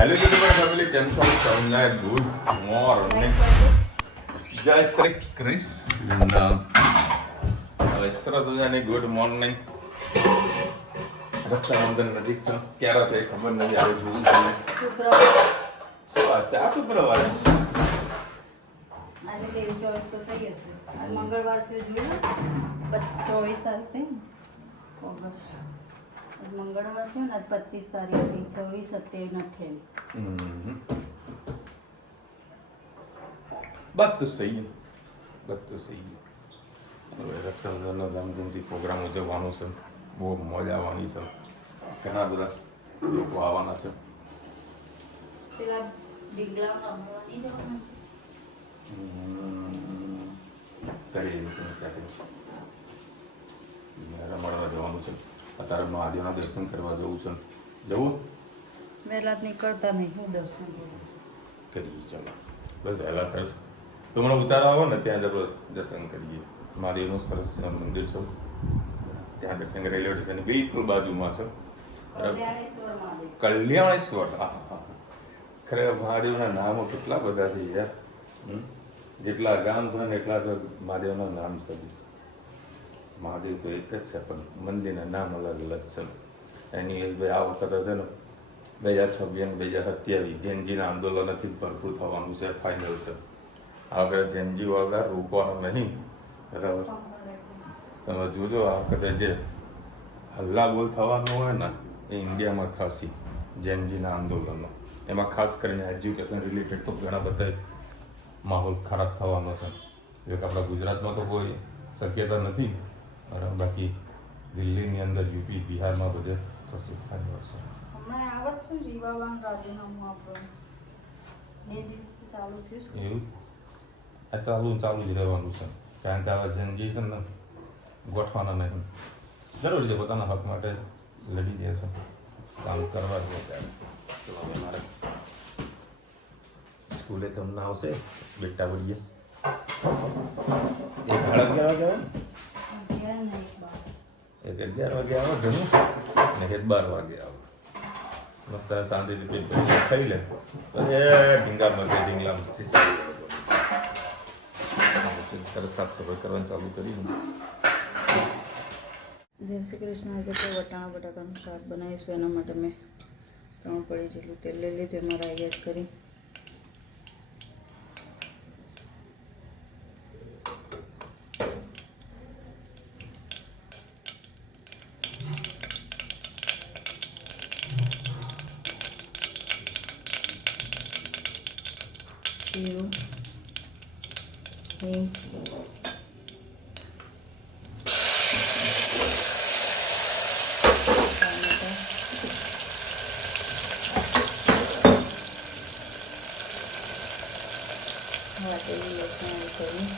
Hello YouTuber family, કેમ છો? તમને ગુડ મોર્નિંગ, જય શ્રી કૃષ્ણ. હવે સરસ મજાની ગુડ મોર્નિંગ. રક્ષાબંધન નજીક છે, ક્યારે છે ખબર નથી. આવે જોયું છે આ શુક્રવારે આજે 23-24 તો થઈ હશે. આજે મંગળવાર તો જોયું 24 તારીખ થઈ ને ઓગસ્ટ. आज मंगलवार थे ना, 25 तारीख थी, 26, 27, 28. बात तो सही है, बात तो सही है. હવે રક્ષાબંધનનો ધામધૂમથી પ્રોગ્રામ ઉજવવાનો છે, બહુ મજા આવવાની છે. ઘણા બધા લોકો આવવાના છે. પેલા ડીંગલામાં રમવાની જવાનું છે. કરી રમાડવા જવાનું છે. અત્યારે મહાદેવના દર્શન કરવા જવું છે. જવું વહેલા જ નીકળતા નહીં, હું દર્શન કરું કરીએ. ચાલો બસ વહેલા સરસ તો મને ઉતારો આવો ને, ત્યાં જ દર્શન કરીએ. મહાદેવનું સરસ મંદિર છે, ત્યાં દર્શન કરી. રેલવે સ્ટેશનની બિલકુલ બાજુમાં છે. કલ્યાણેશ્વર મહાદેવ. કલ્યાણેશ્વર, હા હા. ખરેખર મહાદેવના નામો કેટલા બધા છે યાર. જેટલા ગામ છે ને એટલા તો મહાદેવના નામ છે. મહાદેવ તો એક જ છે, પણ મંદિરના નામ અલગ અલગ છે. એની ભાઈ આ વખતે છે ને 2026 અને 2027 જેનજીના આંદોલનથી ભરપૂર થવાનું છે, ફાઇનલ છે. આ વખતે જેનજી વગર રોકવાનું નહીં, બરાબર. તમે જોજો આ વખતે જે હલ્લા બોલ થવાનું હોય ને એ ઇન્ડિયામાં ખાસી જેનજીના આંદોલનો, એમાં ખાસ કરીને એજ્યુકેશન રિલેટેડ તો ઘણા બધા માહોલ ખરાબ થવાનો છે. જો કે આપણા ગુજરાતમાં તો કોઈ શક્યતા નથી, બરાબર. બાકી દિલ્હીની અંદર, યુપી, બિહારમાં બધે થશે ફાઇનલ છે. હમણાં આવત છે ને જીવાબાન રાજીનામું આપણું 2 દિવસથી ચાલુ થયું છે. એવું આ ચાલુ જ રહેવાનું છે, કારણ કે આવા જનજી છે ને ગોઠવાના નહીં. જરૂર છે, પોતાના હક માટે લડી દે છે, કામ કરવા જ ત્યારે. તો હવે મારે સ્કૂલે તમને આવશે બેટા બળીએ 11:30 વાગે આવે. 11 ને 1 12. 11 વાગે આવે જમું ને 12 વાગે આવે. મસ્ત શાંતિથી પેટ ભરીને ખાઈ લે, પછી ઢીંગલામાં સરસ સાફ સફાઈ કરવાનું ચાલુ કરી. જય શ્રી કૃષ્ણ. આજે તો વટાણા બટાકાનું શાક બનાવીશું. એના માટે મેં 3 પડી જેટલું તેલ લઈ લીધું, એમાં રાઈ એડ કરી જીરું, હિંગ, વાટેલું લસણ કરી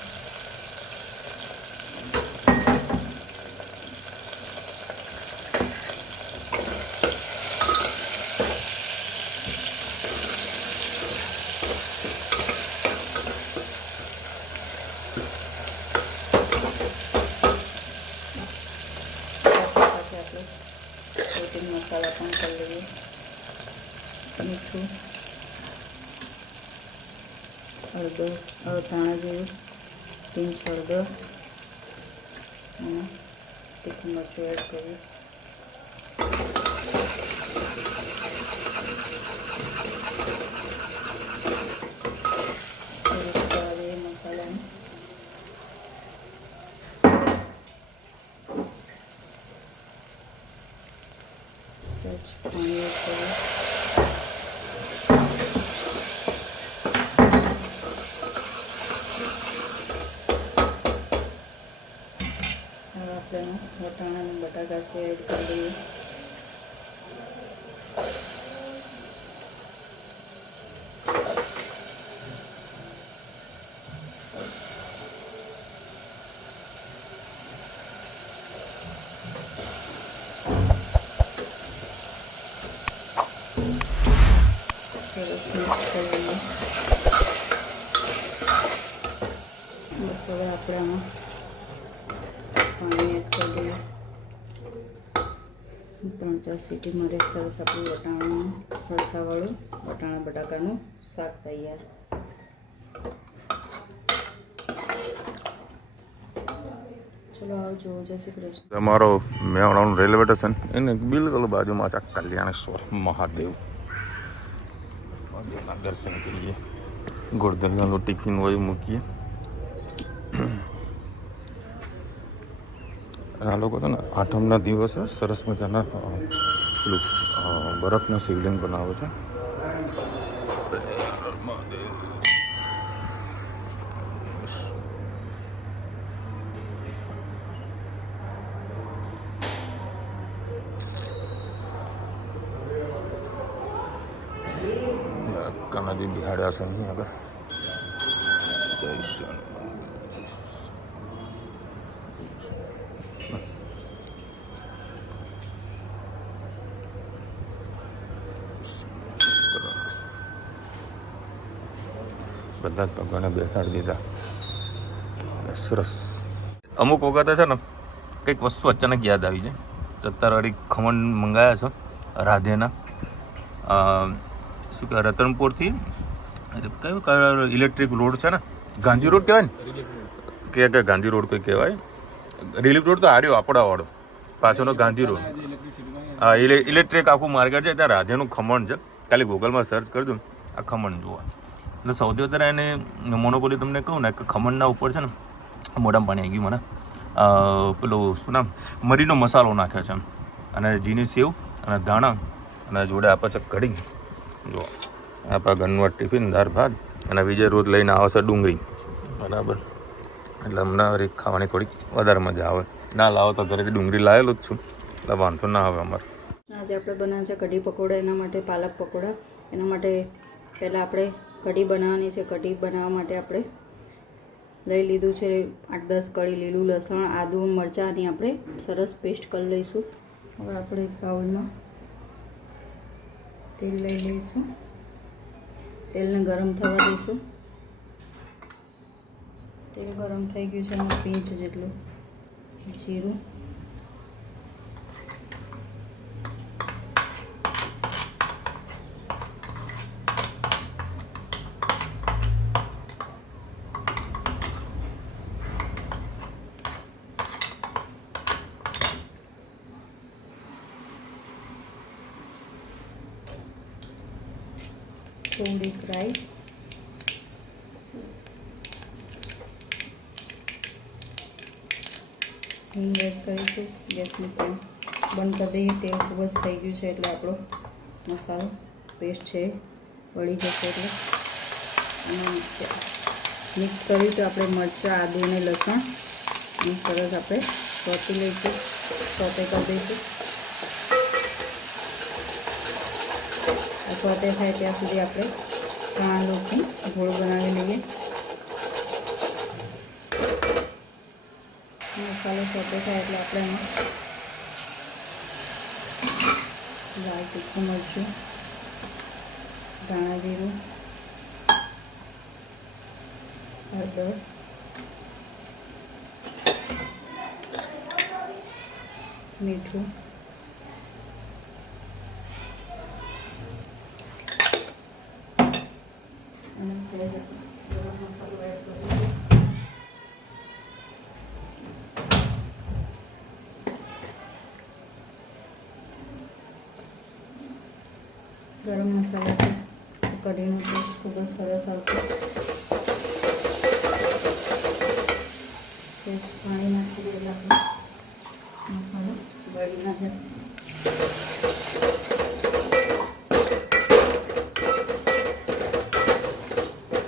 કોટિંગ મસાલા પણ કરી લઈએ. મીઠું, હળદર, ધાણા જીરું, પિંચ હળદર અને તીખું મરચું એડ કરીએ. સરસ કરવા દઈએ મસાલાને. સહેજ પાણી એડ કરીએ. આપણે વટાણા અને બટાકા છે એડ કરી દઈએ. સરસ મિક્સ કરી લઈએ. બસ હવે આપણે આમાં પાણી એડ કરી દઈએ. 3-4 સીટી મારે સરસ આપણું વટાણું રસાવાળું વટાણા બટાકાનું શાક તૈયાર. ચલો આવજો. જય શ્રી કૃષ્ણ. તમારો મેવાડાનું રેલવે સ્ટેશન એને બિલકુલ બાજુમાં છે કલ્યાણેશ્વર મહાદેવ. મહાદેવના દર્શન કરીએ. ગોળધનિયાનું ટિફિન હોય મૂકીએ. આ લોકો છે ને આઠમના દિવસે સરસ મજાના પેલું બરફના શિવલિંગ બનાવે છે. કનાજી બિહાડ્યા છે અહીં આગળ. બધા જ ભગવાને બેસાડી દીધા. સરસ. અમુક વખતે છે ને કંઈક વસ્તુ અચાનક યાદ આવી જાય તો અત્યારે વળી ખમણ મંગાવ્યા છે રાધેના. શું કહેવાય રતનપુરથી કયું ઇલેક્ટ્રિક રોડ છે ને ગાંધી રોડ કહેવાય ને કે ગાંધી રોડ કોઈ કહેવાય. રિલીફ રોડ તો હાર્યો આપણાવાળો પાછળનો ગાંધી રોડ. હા ઇલેક્ટ્રિક આખું માર્કેટ છે ત્યાં રાધેનું ખમણ છે. ખાલી ગૂગલમાં સર્ચ કરજો આ ખમણ જોવા. એટલે સૌથી વધારે એને મોનોપોલી તમને કહું ને કે ખમણના ઉપર છે ને મોઢામાં પાણી આવી ગયું મને. પેલું શું નામ મરીનો મસાલો નાખે છે અને જીની સેવ અને ધાણા અને જોડે આપે છે કઢી. જો આપણા ઘરનું ટિફિન દાળ ભાત અને વિજય રોજ લઈને આવે છે ડુંગળી. બરાબર. એટલે હમણાં ખાવાની થોડીક વધારે મજા આવે. ના લાવો તો ઘરેથી ડુંગળી લાવેલું જ છું એટલે વાંધો ના આવે અમારે. આજે આપણે બનાવ્યા છે કઢી પકોડા. એના માટે પાલક પકોડા. એના માટે પહેલાં આપણે કઢી બનાવવાની છે. કઢી બનાવવા માટે આપણે લઈ લીધું છે 8-10 કળી લીલું લસણ, આદુ, મરચાંની આપણે સરસ પેસ્ટ કરી લઈશું. હવે આપણે બાઉલમાં તેલ લઈ લઈશું. તેલને ગરમ થવા દઈશું. તેલ ગરમ થઈ ગયું છે. એમાં પિંચ જેટલું જીરું, થોડીક રાઈ, હિંગ એડ કરીશું. ગેસની ફ્લેમ બંધ કરી દઈએ. તેલ ખૂબ જ થઈ ગયું છે એટલે આપણો મસાલો પેસ્ટ છે વળી જશે. એટલે અને મિક્સ કર્યું તો આપણે મરચાં, આદુ અને લસણ અને સરસ આપણે સોતી લઈશું. સોતે કરી દઈશું. સોતે થાય ત્યાં સુધી આપણે ચણા લોટની ગોળ બનાવી લઈએ. મસાલો સોતે થાય એટલે આપણે એમાં લાલ તીખું મરચું, ધાણા જીરું, હળદર, મીઠું, અને સહેજ ગરમ મસાલો એડ કરીશું. ગરમ મસાલાથી કઢીનો ટેસ્ટ ખૂબ જ સરસ આવશે. સહેજ પાણી નાખી દઈએ એટલે આપણો મસાલો બળી ના જાય.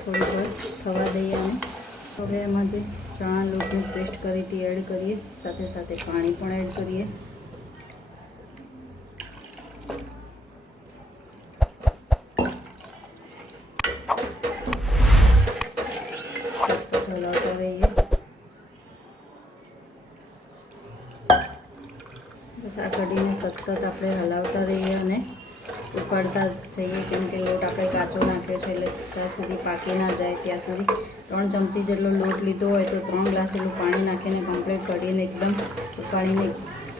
થોડી વાર થવા દઈએ અને હવે એમાં જે ચણા લોટની પેસ્ટ કરી હતી એડ કરીએ. સાથે સાથે પાણી પણ એડ કરીએ. હલાવતા રહીએ. બસ આ કઢીને સતત આપણે હલાવતા રહીએ અને ઉકાળતા જઈએ. કેમ કે લોટ આપણે કાચો નાખ્યો છે એટલે ત્યાં સુધી પાકી ના જાય ત્યાં સુધી 3 ચમચી જેટલો લોટ લીધો હોય તો 3 ગ્લાસ જેટલું પાણી નાખીને કમ્પ્લીટ કઢીને એકદમ ઉકાળીને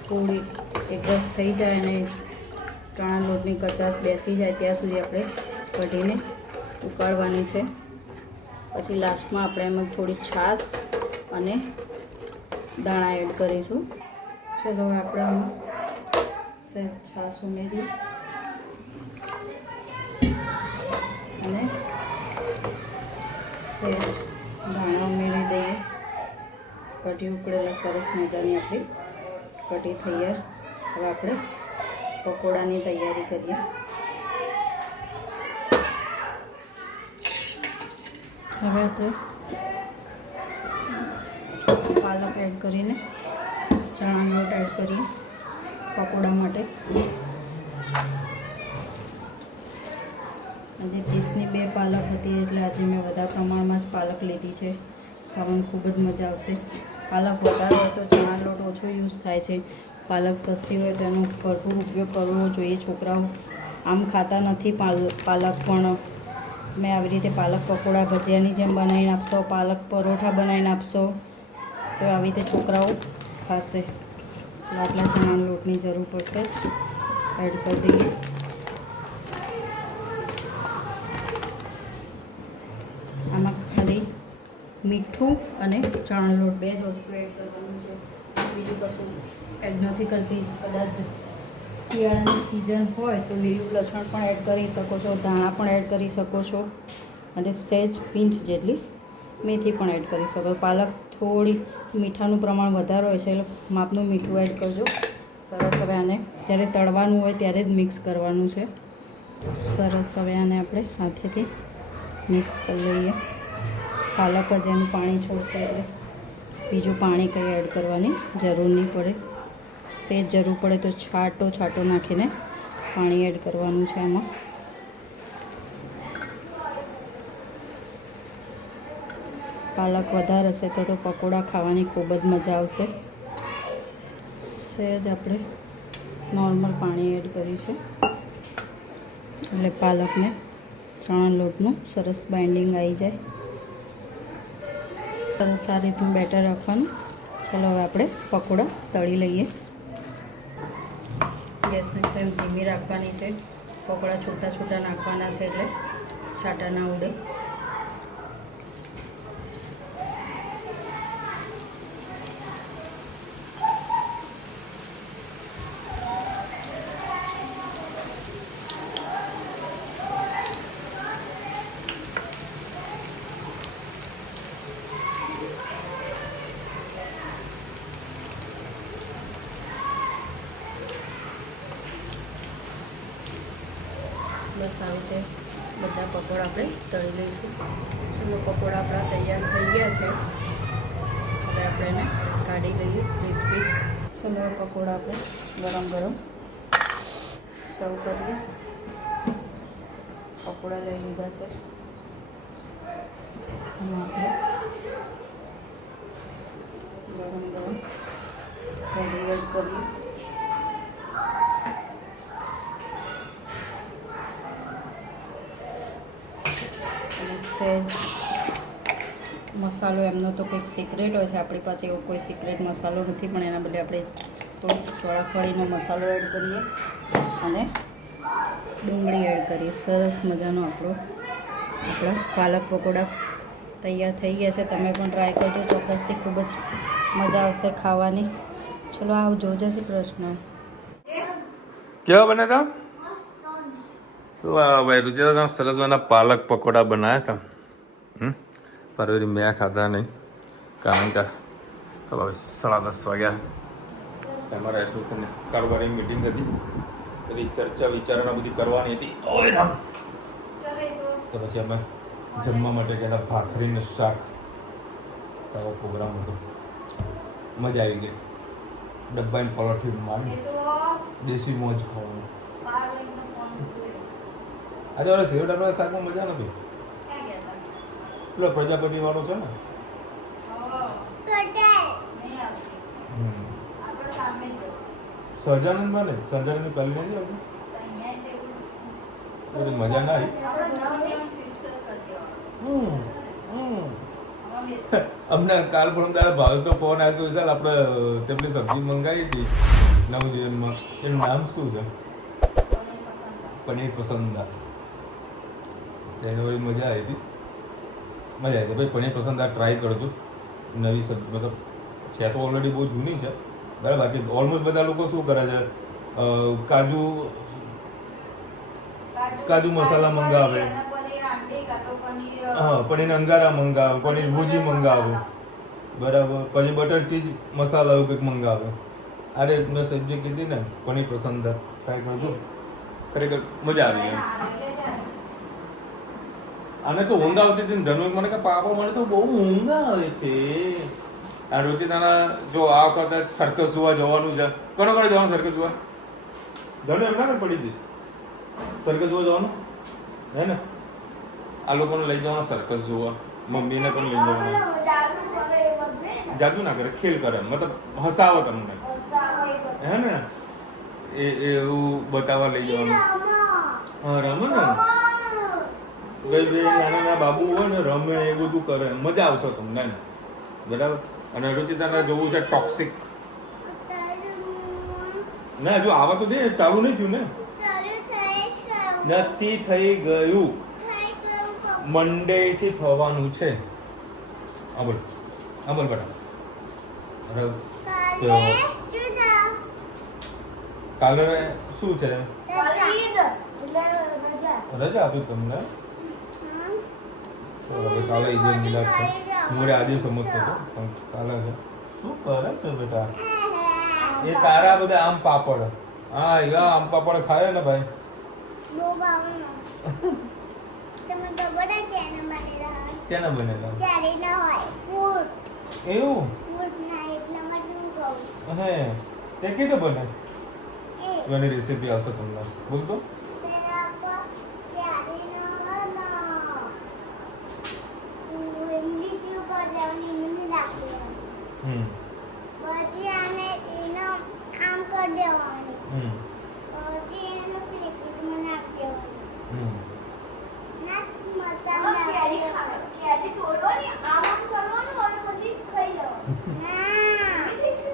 થોડી એક રસ થઈ જાય અને ચણા લોટની કચાશ બેસી જાય ત્યાં સુધી આપણે કઢીને ઉકાળવાની છે. પછી લાસ્ટમાં આપણે એમાં થોડી છાશ અને દાણા એડ કરીશું. ચલો હવે આપણે આમાં સહેજ છાશ ઉમેરી અને સહેજ દાણા ઉમેરી દઈએ. કઢી ઉકળેલા સરસ મજાની આપણી કઢી તૈયાર. હવે આપણે પકોડાની તૈયારી કરીએ. હવે આપણે પાલક એડ કરીને ચણાનો લોટ એડ કરીએ પકોડા માટે. આજે 30ની 2 પાલક હતી એટલે આજે મેં વધારે પ્રમાણમાં જ પાલક લીધી છે. ખાવાની ખૂબ જ મજા આવશે. પાલક વધારે હોય તો ચણા લોટ ઓછો યુઝ થાય છે. પાલક સસ્તી હોય તો એનો ભરપૂર ઉપયોગ કરવો જોઈએ. છોકરાઓ આમ ખાતા નથી પાલક, પણ મેં આવી રીતે પાલક પકોડા ભજીયાની જેમ બનાવીને આપશો, પાલક પરોઠા બનાવીને આપશો તો આવી રીતે છોકરાઓ ખાશે. આટલા ચણાના લોટની જરૂર પડશે જ. એડ કરી દઈએ. આમાં ખાલી મીઠું અને ચણાનો લોટ 2 જ વસ્તુ એડ કરવાનું છે. બીજું કશું એડ નથી કરતી. કદાચ શિયાળાની સિઝન હોય તો લીલું લસણ પણ એડ કરી શકો છો, ધાણા પણ એડ કરી શકો છો અને સહેજ પિંચ જેટલી મેથી પણ એડ કરી શકો. પાલક થોડી મીઠાનું પ્રમાણ વધારે હોય છે એટલે માપનું મીઠું એડ કરજો. સરસ. હવે આને જ્યારે તળવાનું હોય ત્યારે જ મિક્સ કરવાનું છે. સરસ. હવે આને આપણે હાથેથી મિક્સ કરી લઈએ. પાલક જ એનું પાણી છોડશે એટલે બીજું પાણી કંઈ એડ કરવાની જરૂર નહીં પડે. સહેજ જરૂર પડે તો છાંટો નાખીને પાણી એડ કરવાનું છે આમાં. પાલક વધારે હશે તો પકોડા ખાવાની ખૂબ જ મજા આવશે. સહેજ આપણે નોર્મલ પાણી એડ કર્યું છે એટલે પાલકને ચણા લોટનું સરસ બાઇન્ડિંગ આવી જાય. સરસ આ રીતનું બેટર રાખવાનું. ચાલો હવે આપણે પકોડા તળી લઈએ. ગેસની ફ્લેમ ધીમી રાખવાની છે. પકોડા છૂટા નાખવાના છે એટલે છાંટા ના ઉડે. બસ આવી રીતે બધા પકોડા આપણે તળી લઈશું. ચલો પકોડા આપણા તૈયાર થઈ ગયા છે. હવે આપણે એને કાઢી લઈએ ક્રિસ્પી. ચલો પકોડા આપણે ગરમ સર્વ કરીએ. પકોડા લઈ લીધા છે. આપણે ગરમ કઢી એડ કરીએ. સહેજ મસાલો એમનો તો કંઈક સિક્રેટ હોય છે. આપણી પાસે એવો કોઈ સિક્રેટ મસાલો નથી, પણ એના બદલે આપણે થોડુંક ચોળાફળીનો મસાલો એડ કરીએ અને ડુંગળી એડ કરીએ. સરસ મજાનો આપણા પાલક પકોડા તૈયાર થઈ ગયા છે. તમે પણ ટ્રાય કરજો. ચોક્કસથી ખૂબ જ મજા આવશે ખાવાની. ચલો આવજો. જય શ્રી કૃષ્ણ. કેવા બન્યા હતા? વાહ ભાઈ, રુચિતા સરસ મજાના પાલક પકોડા બનાવ્યા હતા. પર મેં ખાધા નહીં કારણ કે હવે 10:30 વાગ્યા. અમારા એસોસિએશનની કારોબારી મિટિંગ હતી. બધી ચર્ચા વિચારણા બધી કરવાની હતી. તો પછી અમે જમવા માટે ગયા ભાખરીને શાક. આવો પ્રોગ્રામ હતો. મજા આવી ગઈ. ડબ્બાની પરોઠી મારી દેશી મોજ ખાવાનું. આજે ઓલા શેવડાના શાકમાં મજા નથી. પેલો પ્રજાપતિ વાળો છે ને, સહજાનંદમાં નહીં, સહજાનંદ પહેલી નથી આવતી. બધી મજા ના આવી. અમને કાલ પણ ભાવેશનો ફોન આવ્યો તો વિશાલ આપણે તેમની સબ્જી મંગાવી હતી નવજીવનમાં. એનું નામ શું છે? પનીર પસંદા તેની મજા આવી હતી ભાઈ પનીર પસંદા ટ્રાય કરજો નવી સબ્જી મતલબ છે તો ઓલરેડી બહુ જૂની છે બરાબર બાકી ઓલમોસ્ટ બધા લોકો શું કરે છે કાજુ મસાલા મંગાવે હા પનીર અંગારા મંગાવે પનીર ભુજી મંગાવે બરાબર પછી બટર ચીઝ મસાલા એવું કંઈક મંગાવે અરે મેં સબ્જી કીધી ને પનીર પસંદા ટ્રાય કરજો ખરેખર મજા આવી એમ આને તો ઊંઘ આવતી હતી ને ધનુષ મને કે પાપા મને તો બહુ ઊંઘ આવે છે આ રોજિતાના જો આ વખતે સર્કસ જોવા જવાનું છે કોને કોને જવાનું સર્કસ જોવા ધનુ એમ ના પડી જઈશ સર્કસ જોવા જવાનું હે ને આ લોકોને લઈ જવાના સર્કસ જોવા મમ્મીને પણ લઈ જવાના જાદુ ના કરે ખેલ કરે મતલબ હસાવે તમને હે ને એવું બતાવવા લઈ જવાનું હા રમે ને ભાઈ બે નાના નાના બાબુ હોય ને રમે એ બધું કરે મજા આવશે તમને ને બરાબર અને રુચિતાને જોવું છે ટોક્સિક ના જો આવા તો દે ચાલુ નહીં થયું ને નથી થઈ ગયું મંડે થી થવાનું છે આ બોલ બેટા કાલે શું છે રજા આપી તમને હવે કાલે ઈદે મિલાદ છે હું આજે સમજતો હતો પણ કાલે છે શું કરે છે બેટા એ તારા બધા આમ પાપડ હા એવા આમ પાપડ ખાય ને ભાઈ કેના બનેલા એવું હે તે કીધું બને એની રેસીપી આવશે તમને બોલ તો પછી આને એનો આમ કરી દેવાનું પછી એનો પ્લેટમાં નાખી દેવાનું ના મસાલા કેરી તોડવાની આમ કરવાનું અને પછી ખાઈ લેવાનું ના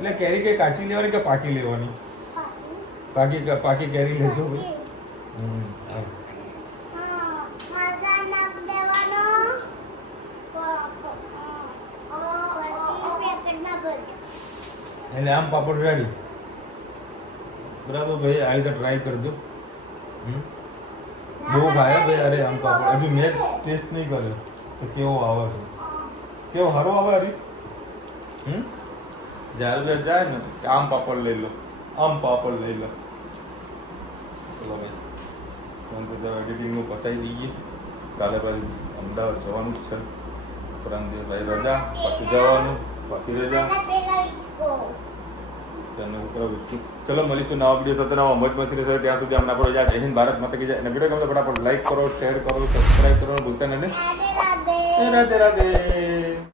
એટલે કેરી કે કાચી લેવાની કે પાકી લેવાની પાકી કેરી લેજો એટલે આમ પાપડ રેડી બરાબર ભાઈ આવી રીતે ટ્રાય કરજો બહુ ખાયા ભાઈ અરે આમ પાપડ હજુ મેં ટેસ્ટ નહીં કર્યો તો કેવો આવે છે કેવો સારો આવે હરી જ્યારે જાય ને આમ પાપડ લઈ લો આમ પાપડ લઈ લો ચલો ભાઈ સંત એડિટિંગનું પતાવી દઈએ કાલે ભાઈ અમદાવાદ જવાનું જ છે પરમ ભાઈ રજા પાછું જવાનું પાછી રજા ચલો મળીશું નવા વિડીયો સાથે નવા મજ મચી રહેશે ત્યાં સુધી અમને આપણો જય હિન્દ ભારત માતા કી જય અને વિડીયો ગમે તો ફટાફટ લાઈક કરો શેર કરો સબસ્ક્રાઈબ કરો ભૂલતા નહીં રાધે રાધે